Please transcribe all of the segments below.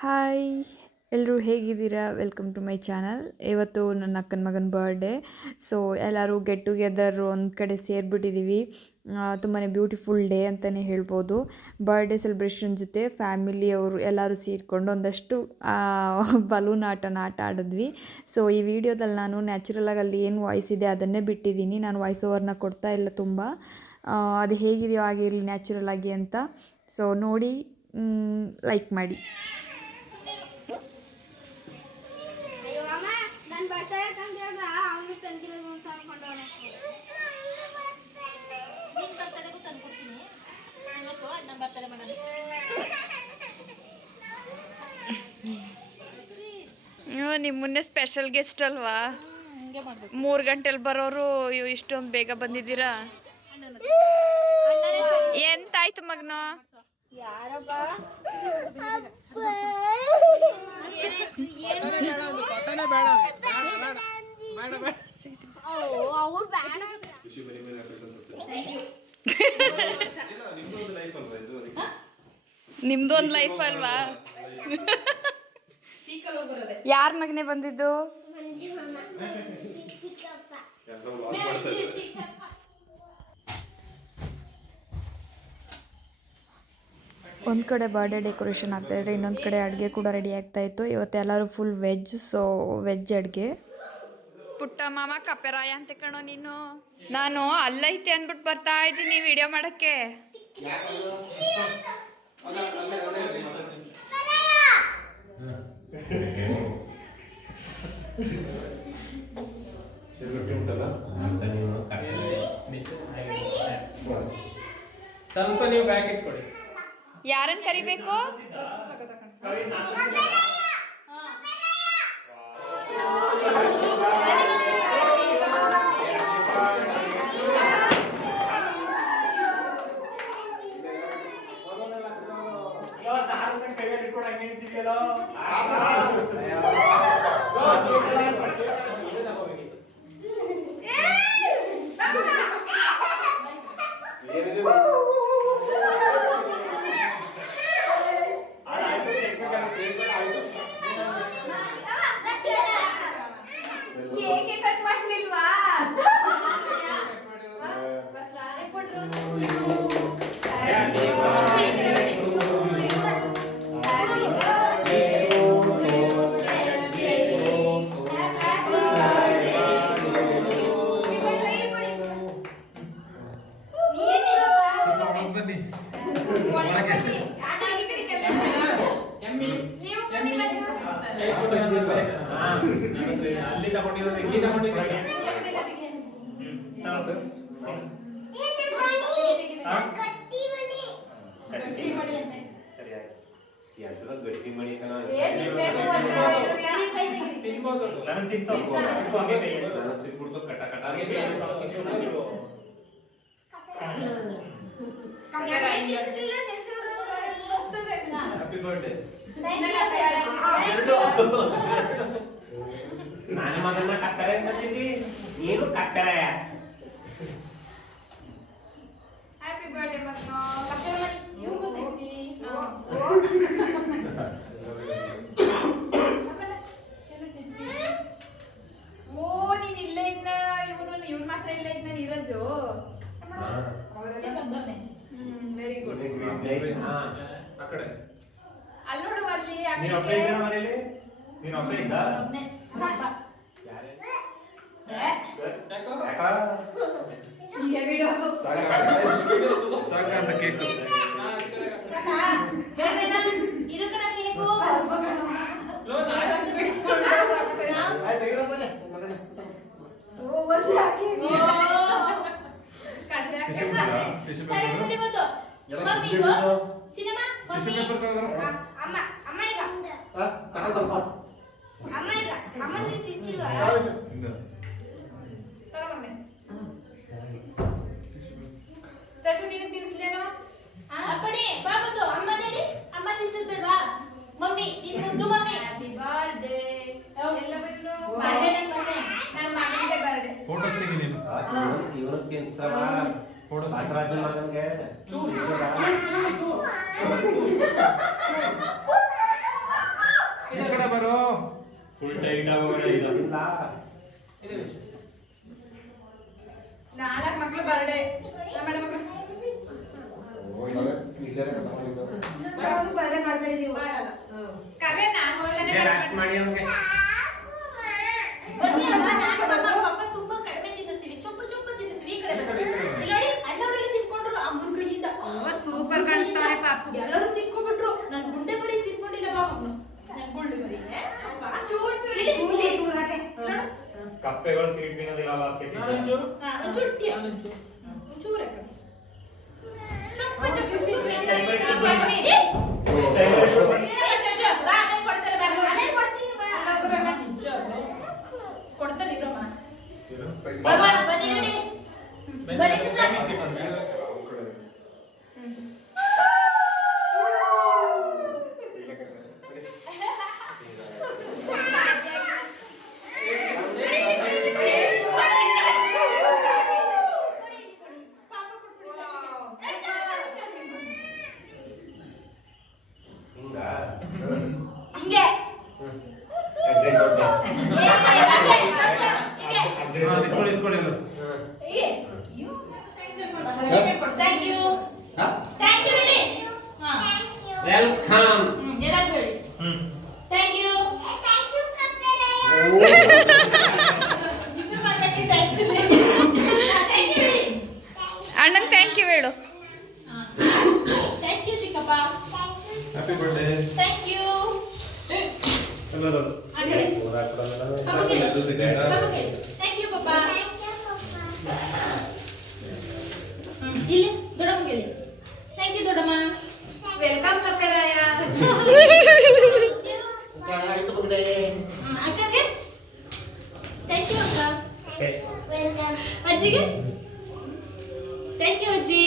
Hi ಎಲ್ಲರೂ ಹೇಗಿದ್ದೀರಾ? Welcome to my channel ಇವತ್ತು ನನ್ನ ಅಕ್ಕನ ಮಗನ ಬರ್ಡೇ ಸೊ ಎಲ್ಲರೂ ಗೆಟ್ ಟುಗೆದರ್ ಒಂದು ಕಡೆ ಸೇರಿಬಿಟ್ಟಿದ್ದೀವಿ ತುಂಬಾ ಬ್ಯೂಟಿಫುಲ್ ಡೇ ಅಂತಲೇ ಹೇಳ್ಬೋದು. ಬರ್ಡೇ ಸೆಲೆಬ್ರೇಷನ್ ಜೊತೆ ಫ್ಯಾಮಿಲಿಯವರು ಎಲ್ಲರೂ ಸೇರಿಕೊಂಡು ಒಂದಷ್ಟು ಬಲೂನ್ ಆಟನ ಆಟ ಆಡಿದ್ವಿ. ಸೊ ಈ ವಿಡಿಯೋದಲ್ಲಿ ನಾನು ನ್ಯಾಚುರಲಾಗಿ ಅಲ್ಲಿ ಏನು ವಾಯ್ಸ್ ಇದೆ ಅದನ್ನೇ ಬಿಟ್ಟಿದ್ದೀನಿ. ನಾನು ವಾಯ್ಸ್ ಓವರ್ನ ಕೊಡ್ತಾ ಇಲ್ಲ ತುಂಬ. ಅದು ಹೇಗಿದೆಯೋ ಆಗಿರಲಿ ನ್ಯಾಚುರಲ್ ಆಗಿ ಅಂತ. ಸೊ ನೋಡಿ ಲೈಕ್ ಮಾಡಿ ಅಯ್ಯೋ ಅಮ್ಮ ನಾನು ಬರ್ತಾ ಅಂತ ಹೇಳಿದ್ರ ಅವನು ತಂದಿಲ್ಲ ಅಂತ ಅನ್ಕೊಂಡವನೆ ನಿನ್ ಬರ್ತಡೆಗೂ ತಂದು ಕೊಡ್ತೀನಿ ಇವತ್ತು ಅಣ್ಣ ಮೇಡಮ್ ನಿಮ್ಮ ಮುನ್ನೆ ಸ್ಪೆಷಲ್ ಗೆಸ್ಟ್ ಅಲ್ವಾ ಮೂರು ಗಂಟೆಲಿ ಬರೋರು ಇವ್ ಇಷ್ಟೊಂದು ಬೇಗ ಬಂದಿದ್ದೀರಾ ಎಂತಾಯ್ತು ಮಗನ ಯಾರಪ್ಪ ಅವ್ರು ಬೇಡ ನಿಮ್ದು ಒಂದು ಲೈಫ್ ಅಲ್ವಾ? ಯಾರ ಮಗನೆ ಬಂದಿದ್ದು? ಒಂದು ಕಡೆ ಬರ್ಡೇ ಡೆಕೋರೇಷನ್ ಆಗ್ತಾ ಇದ್ರೆ, ಇನ್ನೊಂದು ಕಡೆ ಅಡುಗೆ ಕೂಡ ರೆಡಿ ಆಗ್ತಾ ಇತ್ತು. ಇವತ್ತು ಎಲ್ಲರೂ ಫುಲ್ ವೆಜ್ ಸೊ ವೆಜ್ ಅಡುಗೆ. ಪುಟ್ಟ ಮಾಮ ಕಪ್ಪೆರಾಯ ಅಂತ ಕಣೋ ನೀನು. ನಾನು ಅಲ್ಲೈತೆ ಅಂದ್ಬಿಟ್ಟು ಬರ್ತಾ ಇದ್ದೀನಿ ವಿಡಿಯೋ ಮಾಡಕ್ಕೆ. ಸ್ವಲ್ಪ ನೀವು ಪ್ಯಾಕೆಟ್ ಕೊಡಿ ಯಾರನ್ನ ಕರಿಬೇಕು? ಕೇಕ್ ತಗೊಂಡಿರೋದು ಇಲ್ಲಿ ತಗೊಂಡಿದ್ದೀರಿ ಗಟ್ಟಿ ಮಣಿ ತಿನ್ಬೋದು. ಅದು. ನನಗೆ ತಿನ್ಸೋಕು ನನಗೆ ಸಿಕ್ಬಿಡ್ತು ಕಟ ಕಟ ಇಲ್ಲ, ಜಶ್ವರು. ಹ್ಯಾಪಿ ಬರ್ಡೇ ನನ್ನ ಮಗನ ಅಂತ ಬಂದಿದ್ದಿ ನೀನು ಕಟ್ಟರೆ ಹ್ಯಾಪಿ ಮಕ್ಕಳು. ಓ ನೀನ್ ಇಲ್ಲೇ ಇದ್ನ? ಇವನು ಇವ್ನ ಮಾತ್ರ ಇಲ್ಲೇ ಇದ್ನ ನೀರಜು? ವೆರಿ ಗುಡ್ ಹಾ ಆ ಕಡೆ. ಅಲ್ಲಿ ನೋಡು ಅಲ್ಲಿ ನೀನ್ ಒಬ್ಬ ಇದ್ದೀರ ಮನೇಲಿ? ನೀನ್ ಒಬ್ಬ ಇದ್ದ? ಮಮ್ಮಿ. ಪೇಪರ್ ತಗೋರು ಅಮ್ಮ ಅಮ್ಮ ಈಗ ಅಮ್ಮ ಈಗ ಅಮ್ಮ ನೀವು ತಿನ್ಸಿಲ್ವಾ ಹಿಂಗ ಆ, ಕೊಡಿ, ಬಾ ಬಂದು. ಅಮ್ಮ ಹೇಳಿ, ಅಮ್ಮ ತಿನ್ಸಿದ್ ಬೇಡ್ವಾ? ಮಮ್ಮಿ ನೀನ್ ಮುದ್ದು ಮಮ್ಮಿ ಹ್ಯಾಪಿ ಬರ್ಡೇ ಎಲ್ಲ ಬಲ್ಲು ಬರ್ಡೇ ನನ್ ಬರ್ಡೇ. ನನ್ನ ಮಗನಿಗೆ ಬರ್ಡೇ ಫೋಟೋಸ್ ತೆಗಿ ನೀನು ಇವನು ತಿನ್ಸ್ರವ ಫೋಟೋಸ್ ಚೂರು. ಬಸವರಾಜನ ಮಗನ್ಗೆ ಬರೋ. ಫುಲ್ ಟೈಟ್ ಆಗೋರೆ ಇದು ಇಲ್ಲ ನಾಲ್ಕು ಮಕ್ಳು ಬರ್ಡೇ. ಬರ್ಡೇ ಮಾಡ್ಬೇಡಿ ನೀವು. ಕರೆ ನಾನು ಮಾಡಿ ಅವ್ನಿಗೆ. ಬನ್ನಿ ಅಮ್ಮ, ನಾನು ಅಮ್ಮ, ಪಪ್ಪ ತುಂಬಾ ಕಡಿಮೆ ತಿನ್ನಿಸ್ತೀವಿ ಚೊಂಬು ಚೊಂಬು ತಿನ್ನಿಸ್ತೀವಿ ಈ ಕಡೆ ಬನ್ನಿ. ಇಲ್ಲಿ ನೋಡಿ ಅಣ್ಣವರೆಲ್ಲ ತಿನ್ಕೊಂಡ್ರು ಅಮ್ಮನ ಕೈಯಿಂದ ಸೂಪರ್ ಕಾಣಿಸ್ತಾನೆ ಪಾಪು ಎಲ್ಲರೂ ತಿನ್ಕೊಂಡ್ಬಿಟ್ರು ನನ್ ಗುಂಡೆ ಮರಿ ತಿನ್ಕೊಂಡಿಲ್ಲ ಪಾಪನು ನಾನು ಗುಂಡೆ ಬರಿ ಚೂರ್ ಚೂರ್ ಹಾಕೆ. ಕಪ್ಪೆಗಳು ಸೀಟ್ ತಿನ್ನೋದಿಲ್ಲ ಒಂದ್ ಚುಟ್ಟಿ ಚುಟ್ಟಿ ಚುಟ್ಟಿ ಟೈಮರ್ ಬಾ, ಬನ್ನಿ. ಏ, ಟೈಮರ್ ಇಟ್ಟು ಬನ್ನಿ. ಏ, ಶಶ, ಬಾ, ಅಣ್ಣ ಕೊಡ್ತಾರೆ ಬಾ. ಅದೇ ಕೊಡ್ತೀನಿ ಬಾ. ಅಲ್ಲ, ಹೋಗ್ರೆ ಬಾ. ಕೊಡ್ತಾರೆ ಇರಮ್ಮ ಇರು. ಬಾ, ಬನ್ನಿ ನೋಡಿ ಹಿಂಗ ಹಂಗೆ ಅಜ್ಜಿ ಕೊಟ್ಟೆ. ಅಜ್ಜಿ ಹಾ, ಕೊಟ್ಟೆ. ಇಟ್ಕೊಳ್ಳಿ ಇಟ್ಕೊಳ್ಳಿ ಎಲ್ಲ. ಥ್ಯಾಂಕ್ ಯು ಥ್ಯಾಂಕ್ ಯು ಹೇಳಿ ಹಾ ವೆಲ್ಕಮ್ ಹ್ಮ್, ಎಲ್ಲರಿಗೂ ಹೇಳಿ ಹ್ಮ್. ಥ್ಯಾಂಕ್ ಯು Thank you, ಕಪ್ಪೆರಾಯ. ಇದು ಮಾಡಕ್ಕೆ ಥ್ಯಾಂಕ್ಸ್ ಥ್ಯಾಂಕ್ ಯು ಹೇಳಿ ಅಣ್ಣಂಗೆ ಥ್ಯಾಂಕ್ ಯು ಹೇಳು ಥ್ಯಾಂಕ್ ಯು ಚಿಕ್ಕಪ್ಪ ಹ್ಯಾಪಿ ಬರ್ಡೇ ಥ್ಯಾಂಕ್ ಯು ಎಲ್ಲರೂ ಆಗಲಿ ಥ್ಯಾಂಕ್ ಯು ಪಪ್ಪ ಹ್ಮ್, ಇಲ್ಲಿ ದೊಡ್ಡಮ್ಮಗೆ ಹೇಳಿ ಥ್ಯಾಂಕ್ ಯು ದೊಡ್ಡಮ್ಮ ವೆಲ್ಕಮ್ ಕಪ್ಪೆರಾಯ ಚೆನ್ನಾಗಿತ್ತು ಬಂದೆ ಅಕ್ಕಗೆ ಥ್ಯಾಂಕ್ ಯು ಅಕ್ಕ Welcome. ಅಜ್ಜಿಗೆ ಥ್ಯಾಂಕ್ ಯು ಅಜ್ಜಿ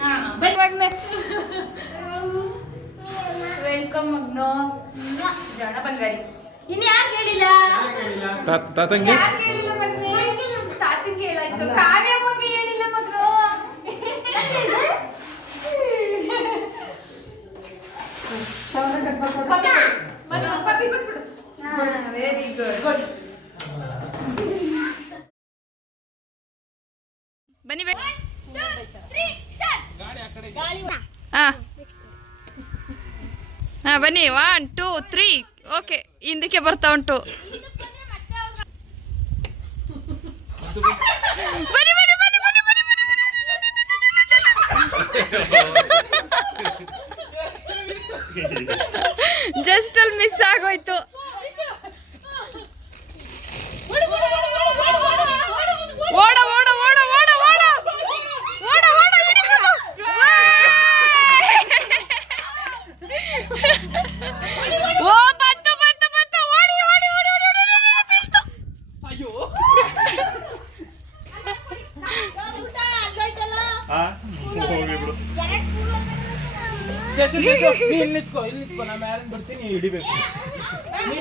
ಹಾ ಬನ್ನಿ ಮಗ್ನೆ ವೆಲ್ಕಮ್ ಮಗ್ನೋ ಜಡ ಬಂಗಾರಿ. ಇನ್ನು ಯಾರು ಹೇಳಿಲ್ಲ ತಾತ- ತಾತಂಗೆ? ಯಾರ್ ಹೇಳಿಲ್ಲ ಮಗ್ನೆ? ತಾತಂಗೆ ಹೇಳಾಯ್ತು. ಕಾವ್ಯ ಬಗ್ಗೆ ಹೇಳಿಲ್ಲ ಮಗ್ನು? ಮಗು ಪಪ್ಪಿ ಕೊಟ್ಬಿಡು. ವೆರಿ ಗುಡ್ ಗುಡ್ ಬನ್ನಿ ಬನ್ನಿ. ಹಾ. ಹಾ ಬನ್ನಿ. ಒನ್ ಟೂ ತ್ರೀ ಓಕೆ ಹಿಂದಕ್ಕೆ ಬರ್ತಾ ಉಂಟು ಬನ್ನಿ ಬನ್ನಿ ಬನ್ನಿ ಬನ್ನಿ ಬನ್ನಿ ಜಸ್ಟ್ ಅಲ್ಲಿ ಮಿಸ್ ಆಗೋಯ್ತು ಇಲ್ಲಿ ನಿಂತ್ಕೋ ಇಲ್ಲಿ ನಿಂತ್ಕೋ ನಾ ಮ್ಯಾಲೆ ಬರ್ತೀನಿ ನೀ ಹಿಡಿಬೇಕು ನೀ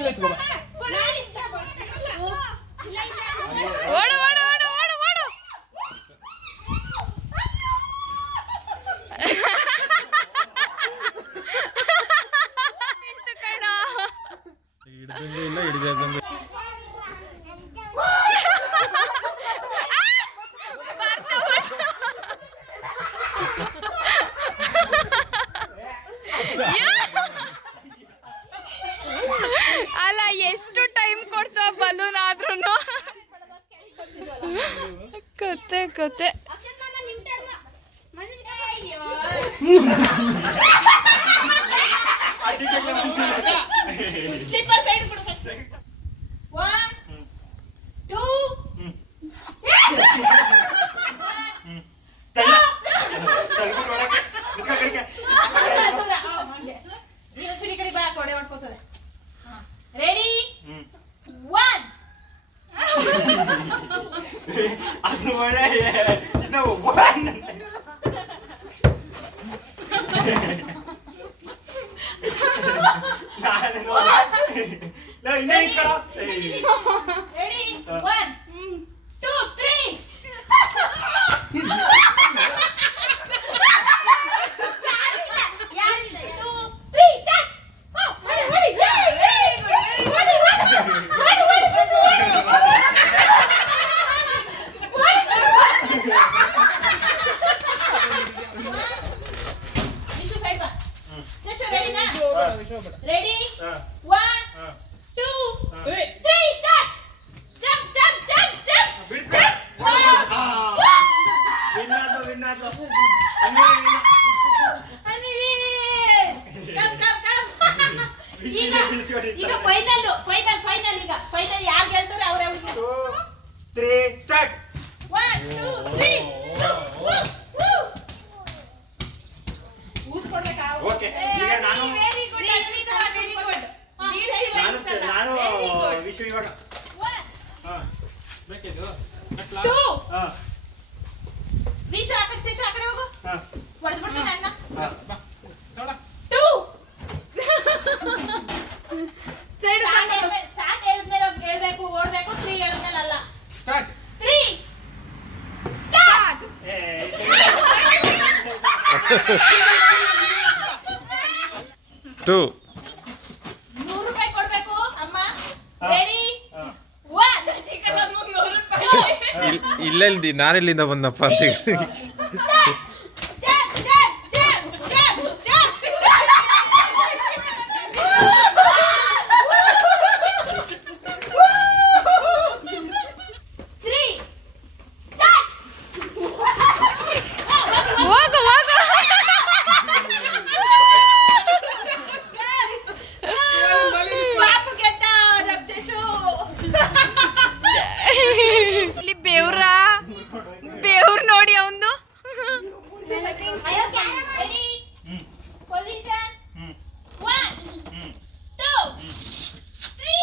ಕತೆ ಕತೆ ಅಕ್ಷತ್ ಮಾಮ ನಿಮ್ turn. ಮನುಜ್ ಸ್ಲಿಪ್ಪರ್ ಸೈಡ್ ಕೊಡು ಫಸ್ಟ್ ಒನ್ ಟೂ ತೆಗ್ದು ನೋಡಕ್ಕೆ. ನಿಂತ್ಕೊ ಕಡೆಗೆ. ನೀವು ಚುರಿ ಕಡೆ ಬಾ ಕೊಡೆ ಹೊಡ್ಕೋತದೆ ರೆಡಿ ಹ್ಮ್. ಒನ್ ಅದು ಒಳ್ಳೆ ಇದು one ಅಂತ. ನಾನು ನೋಡಿ. ಲೇ, ಇನ್ನೇ ನಿಂತ್ಕೊಳ್ಳೋ. ಏಯ್. ರೆಡಿ ಒನ್ ಟೂ ತ್ರೀ ಯಾರಿಲ್ಲ ಟೂ ತ್ರೀ ಸ್ಟಾರ್ಟ್ ಹೊಡಿ ಹೊಡಿ ರೆಡಿನಾ ವಿಷ ಹೋಗ್ಬೇಡ, ವಿಷ ಹೋಗ್ಬೇಡ. ರೆಡಿ ಹಾ. ಒನ್ ಹಾ. Two Three. Three start jump jump jump jump ಬಿಡಿಸ್ಬೇಡ. ಆ. Win ಆದ್ಲು, win ಆದ್ಲು. Anvi win. Come come come ಈಗ ಬಿಡಿಸ್ಕೊಳ್ಳಿ. ಈಗ ಫೈನಲ್ ಫೈನಲ್ ಫೈನಲ್ ಈಗ. ಫೈನಲ್ ಯಾರು ಗೆಲ್ತಾರೆ ಅವರೇ Two, three, start. One two three okay. ಈಗ ನಾನು ವೆರಿ ಗುಡ್ ವೆರಿ ಗುಡ್ ನಾನು ವಿಶ್ವ ಇವಾಗ. ಬೇಕಿದು? ಟೂ ಆ ಕಡೆ ಹೋಗು. ಹೊಡೆದ್ಬಿಡ್ತೀನಿ ಹೊಡೆದು ಬಿಡ್ತೀನಿ ಅಣ್ಣ ಹಾ. ಬಾ. ತಗೊಳ. ಟೂ ಸೈಡ್ ಸ್ಟಾರ್ಟ್ ಸ್ಟಾರ್ಟ್ ಹೇಳಿದ್ಮೇಲೆ ಹೇಳ್ಬೇಕು ಓಡ್ಬೇಕು ತ್ರೀ ಹೇಳಿದ್ಮೇಲೆ ಅಲ್ಲ Start. ತ್ರೀ ಸ್ಟಾರ್ಟ್ ಏ, ಟೂ ನೂರು ರೂಪಾಯಿ ಕೊಡ್ಬೇಕು ಅಮ್ಮ ಹಾ. ರೆಡಿ ಹಾ. ಒನ್ ಚಿಕನ್ ನೂರು ಇಲ್ಲ ಇಲ್ದಿ ನಾನೆಲ್ಲಿಂದ ಬಂದಪ್ಪ ಅಂತ jump jump jump jump jump three start ಹೋಗು ಹೋಗು ಬಾಲಿಂಗ್, ಬಾಲಿಂಗ್. ಪಾಪು ಗೆದ್ದ ರಕ್ಷಸು ಇಲ್ಲಿ ಬೇವ್ರ ಬೇವ್ರ ನೋಡಿ ಅವನು ಅಯ್ಯೋ ಕ್ಯಾರ ready position hmm. One hmm. Two three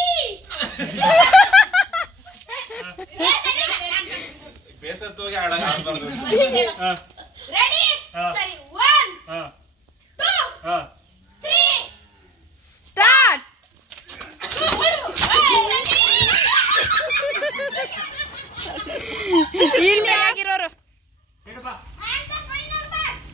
ಬೇಸತ್ತೋಗಿ ಆಡ ಆಡ್ಬಾರ್ದು ಹಾ. ರೆಡಿ ಹಾ. ಸರಿ ಒನ್ ಹಾ. ಟೂ ಹಾ. ತ್ರೀ ಸ್ಟಾರ್ಟ್ ಇಲ್ಲಿ ಆಗಿರೋರು ಇಡು ಬಾ. ಬಂದ್ಬಿಟ್ಟು ನನ್ನನ್ನು ಗುದ್ದುಂಟಿಸ್ಬಿಟ್ಟಿರಾ ಅಲ್ಲೇ ಇರು ಹಿಂದಕ್ಕೆ ಹೋಗ್ಬಿಡು ಆಗ ಅಲ್ಲೇ ತಗೋಬೋದು ರೆಡಿ ಪೊಸಿಷನ್ ಹ್ಮ್. ಒನ್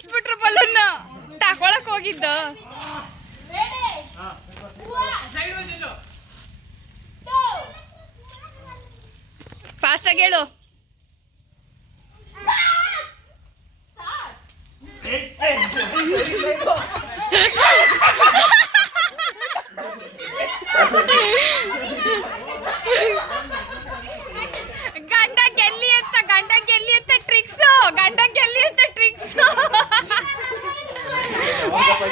ತಕೊಳಕ್ ಹೋಗಿದ್ದ ರೆಡಿ ಹಾ. ಒನ್ Side ಹೋಗಿ ಜೇಸು. ಫಾಸ್ಟ್ ಆಗಿ ಹೇಳು. ಗಂಡ ಗೆಲ್ಲಿ ಅಂತ, ಗಂಡ ಗೆಲ್ಲಿ ಅಂತ ಟ್ರಿಕ್ಸ್ ಗಂಡ ಗೆಲ್ಲಿ ಅಂತ ಟ್ರಿಕ್ಸ್ ಯಾವಾಗಪ್ಪ ಈ ಕಡೆ ಇರೋದು? Two, three, start. ಅಲ್ಲಿ ನೋಡಿ ಈಗ, ಅವ್ನ್ ಬಂದಿದ್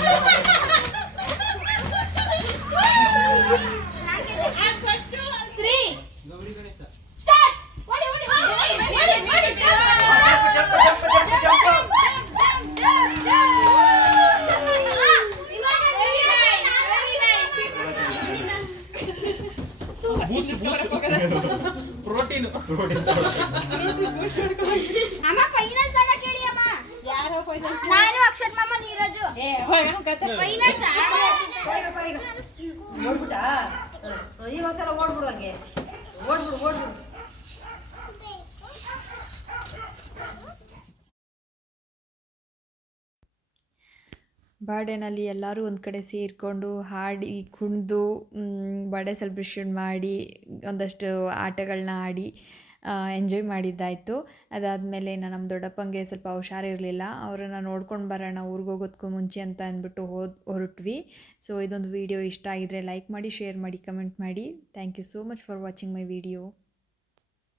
Yeah. ಬರ್ಡೇನಲ್ಲಿ ಎಲ್ಲರೂ ಒಂದು ಕಡೆ ಸೇರಿಕೊಂಡು ಹಾಡಿ, ಕುಣಿದು ಬರ್ಡೇ ಸೆಲೆಬ್ರೇಷನ್ ಮಾಡಿ, ಒಂದಷ್ಟು ಆಟಗಳನ್ನ ಆಡಿ ಎಂಜಾಯ್ ಮಾಡಿದ್ದಾಯಿತು. ಅದಾದಮೇಲೆ ನಮ್ಮ ದೊಡ್ಡಪ್ಪಂಗೆ ಸ್ವಲ್ಪ ಹುಷಾರಿರಲಿಲ್ಲ ಅವರನ್ನು ನೋಡ್ಕೊಂಡು ಬರೋಣ, ಊರಿಗೆ ಹೋಗೋದಕ್ಕೂ ಮುಂಚೆ ಅಂತ ಅಂದ್ಬಿಟ್ಟು ಹೋದ್, ಹೊರಟ್ವಿ. ಸೊ ಇದೊಂದು ವೀಡಿಯೋ ಇಷ್ಟ ಆಗಿದ್ರೆ ಲೈಕ್ ಮಾಡಿ ಶೇರ್ ಮಾಡಿ ಕಮೆಂಟ್ ಮಾಡಿ. Thank you so much for watching my video